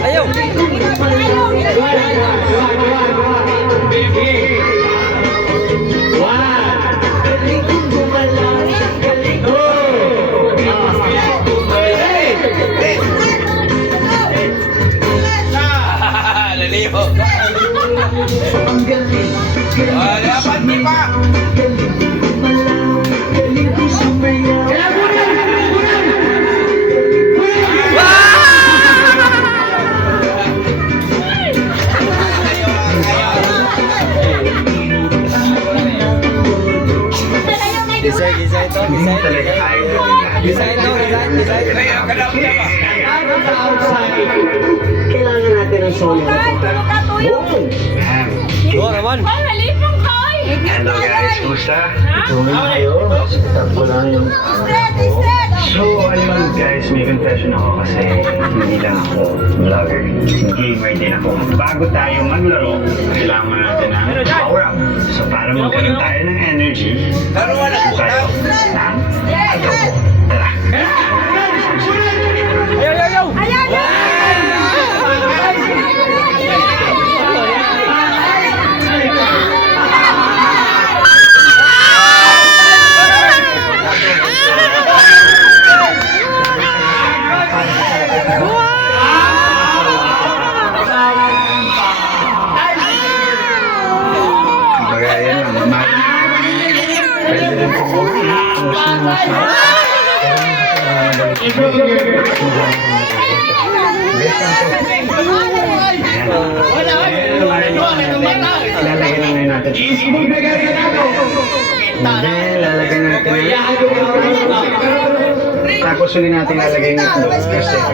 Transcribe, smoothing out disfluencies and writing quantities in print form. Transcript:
Ayaw! Laliho! Dapat di pa! Design ito. Kailangan natin ng solo. Oo naman. Hello guys, kumusta? Tulog kayo? Takbo lang yung So, ayun guys, may confession ako kasi hindi lang ako vlogger. Gamer din ako. Bago tayo maglaro, kailangan natin ng power up. So, para magkaroon tayo ng energy, tayo ng adobo. Tara! Ayaw! Bagayan lang, pwede rin po lalagyan natin. Lalagyan natin. Tapos ulit natin lalagay ng itlog.